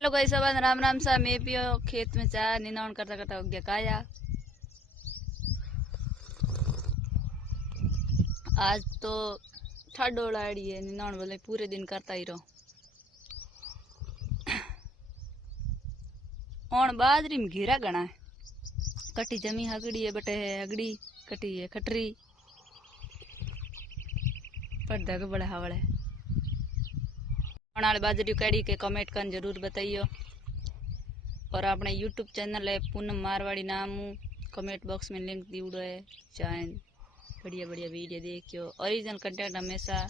Hello guys, सब राम राम सा। मैं पियो खेत में चाह निनाण करता करता हो गया काया। आज तो ठंडोड़ाड़ी है, निनाण बोले पूरे दिन करता ही रहो। और बाजरी में घेरा गणा है, कटी जमी हगड़ी है, बटे है हगड़ी कटी है खटरी पर दग बड़े हवड़े। वाले बाजरी कड़ी के कमेंट कर जरूर बताइयो। और अपने यूट्यूब चैनल है पूनम मारवाड़ी नाम, कमेंट बॉक्स में लिंक दीवड़ो है, चाहे बढ़िया बढ़िया वीडियो देखियो। ओरिजिनल कंटेंट हमेशा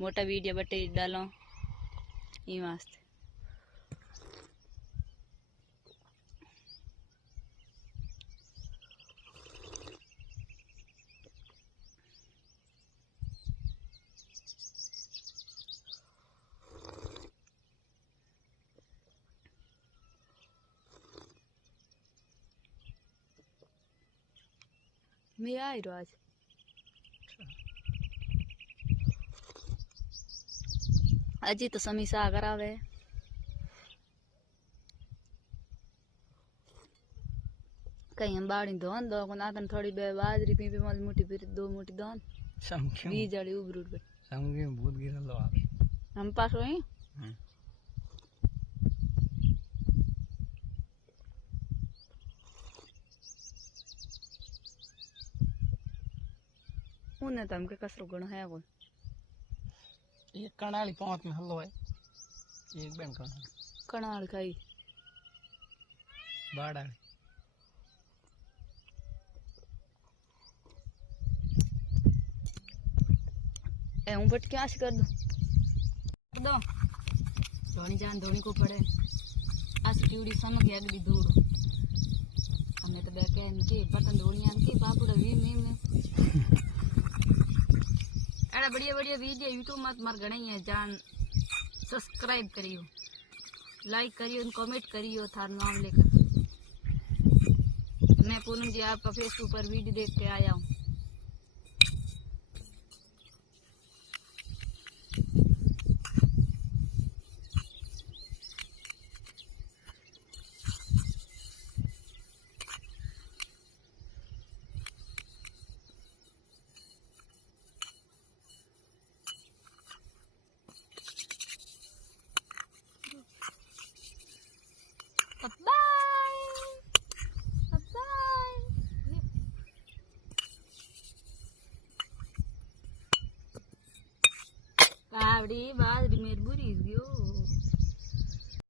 मोटा वीडियो बटे डालो ई वास्ते। मैं आई रो आज अजी तो समीसा करावे कहीं हम बाड़ी धोन दो को नातन थोड़ी बे बाजरी पी मल मुठी फिर दो मुठी धोन बीज वाली उबरूट पे समझे बहुत गिरा लो आवे हम पास वही उन्हें तो हमके कसरो गुण है कोई एक कणाली पांच में हल्लो है एक बन कणाल खाई बाड़ा ए हूं बट क्या कर दो धोनी जान धोनी को पड़े आज कीड़ी समझ गया अगली दूर हमने तो बैठे इनके बटन धोनी आनके बापुड़ा वी में एड़ा बढ़िया बढ़िया वीडियो यूट्यूब मत मार गणाई है जान। सब्सक्राइब करियो, लाइक करियो, कमेंट करियो थार नाम लेकर। मैं पूनम जी आपका फेसबुक पर वीडियो देख के आया हूँ। कावड़ी बाजरी मेरी बुरी गयो।